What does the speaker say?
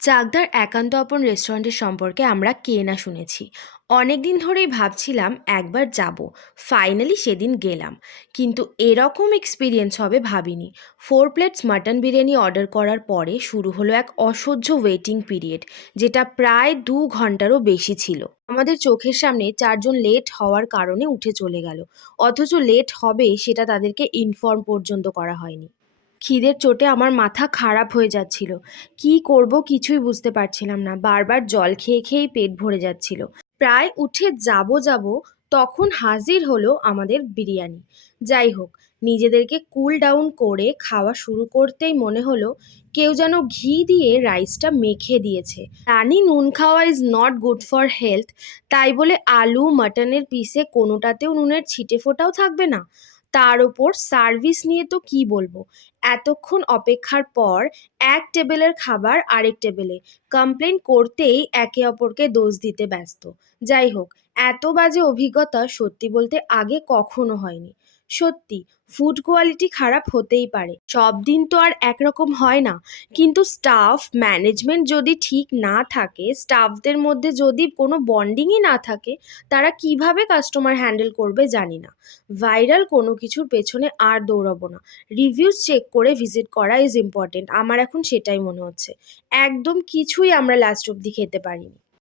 চাকদার একান্ত আপন রেস্টুরেন্টের সম্পর্কে আমরা কে না শুনেছি। অনেক দিন ধরেই ভাবছিলাম একবার যাব। ফাইনালি সেদিন গেলাম। কিন্তু এরকম এক্সপিরিয়েন্স হবে ভাবিনি। 4 প্লেটস মাটন বিরিয়ানি অর্ডার করার পরে শুরু হলো এক অসহ্য ওয়েটিং পিরিয়ড, যেটা প্রায় 2 ঘন্টারও বেশি ছিল। আমাদের চোখের সামনে চারজন লেট হওয়ার কারণে উঠে চলে গেল, অথচ লেট হবে সেটা তাদেরকে ইনফর্ম পর্যন্ত করা হয়নি। খিদের চোটে আমার মাথা খারাপ হয়ে যাচ্ছিল। কি করব কিছুই বুঝতে পারছিলাম না। বারবার জল খেয়ে খেয়েই পেট ভরে যাচ্ছিল। প্রায় উঠে যাব তখন হাজির হলো আমাদের বিরিয়ানি। যাই হোক, নিজেদেরকে কুল ডাউন করে খাওয়া শুরু করতেই মনে হলো কেউ যেন ঘি দিয়ে রাইসটা মেখে দিয়েছে। জানি নুন খাওয়া is not good for health, তাই বলে আলু মাটনের পিসে কোনোটাতেও নুনের ছিটে ফোঁটাও থাকবে না। তার ওপর সার্ভিস নিয়ে তো কি বলবো। এতক্ষণ অপেক্ষার পর এক টেবিলের খাবার আরেক টেবিলে, কমপ্লেন করতেই একে অপরকে দোষ দিতে ব্যস্ত। যাই হোক, এত বাজে অভিজ্ঞতা সত্যি বলতে আগে কখনো হয়নি। সত্যি, ফুড কোয়ালিটি খারাপ হতেই পারে, সব দিন তো আর একরকম হয় না। কিন্তু স্টাফ ম্যানেজমেন্ট যদি ঠিক না থাকে, স্টাফদের মধ্যে যদি কোনো বন্ডিংই না থাকে, তারা কিভাবে কাস্টমার হ্যান্ডেল করবে জানি না। ভাইরাল কোনো কিছুর পেছনে আর দৌড়াবো না। রিভিউজ চেক করে ভিজিট করা ইজ ইম্পর্টেন্ট, আমার এখন সেটাই মনে হচ্ছে। একদম কিছুই আমরা লাস্ট অবধি খেতে পারিনি।